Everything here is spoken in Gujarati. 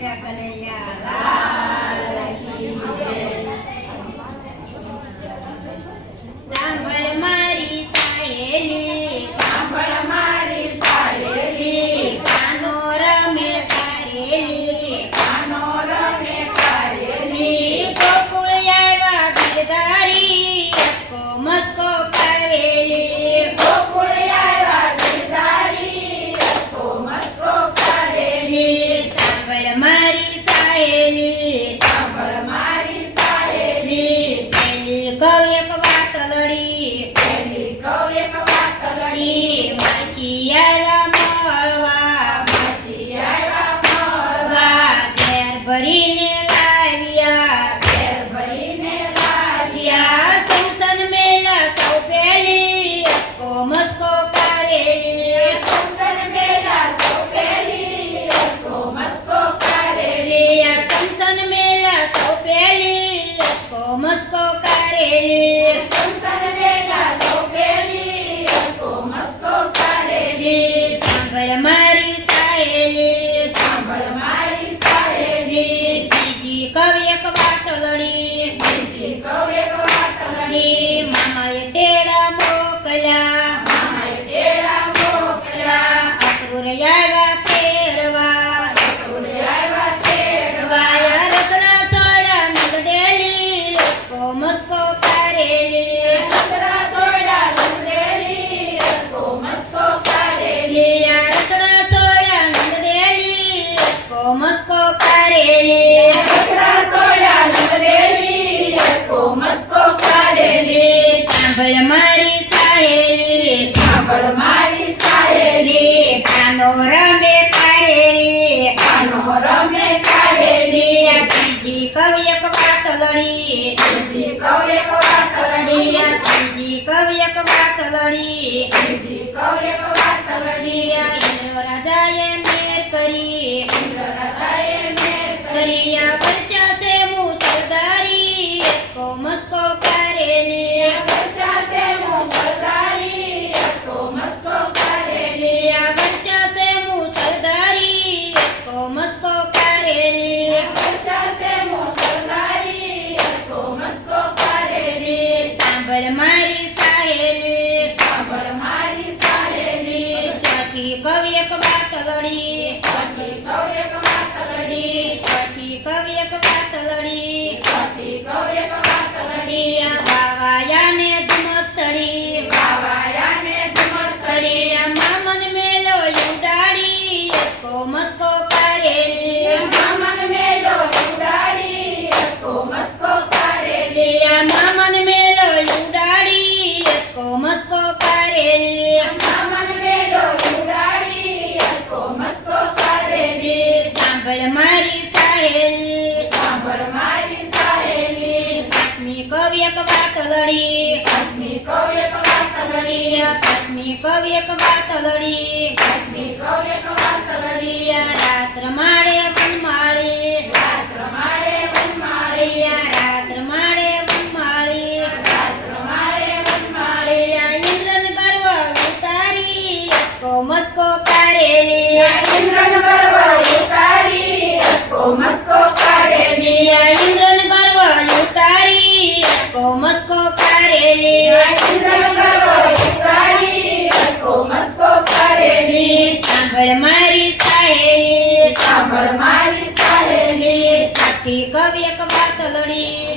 两个人呀。મસ્કો કરેલી રસડા સોડા નંદેલી અસકો મસ્કો કરેલી રસડા સોડા નંદેલી મસ્કો કરેલી સાંભળ મારી કવિ એક વાત લડી. ત્રીજી કવિ એક વાત લડી. કવિ એક વાત લડી. કવિ એક વાત લડી. સખી કવિ એક વાત વળી. કવિ કવ્ય કવા તલડી. અસ્મી કવ્ય કવા તલડી. અસ્મી કવ્ય કવા તલડી. અસ્મી કવ્ય કવા તલડી. રાસ રમાડે પણ માળી. રાસ રમાડે પણ માળી. રાસ રમાડે પણ માળી. રાસ રમાડે પણ માળી. ઇન્દ્રન ગર્વ ઉતારી. કો મસ્કો કારેલી ઇન્દ્રન ગર્વ ઉતારી. કો મસ્કો કાકી કવિ એક વાત લડી.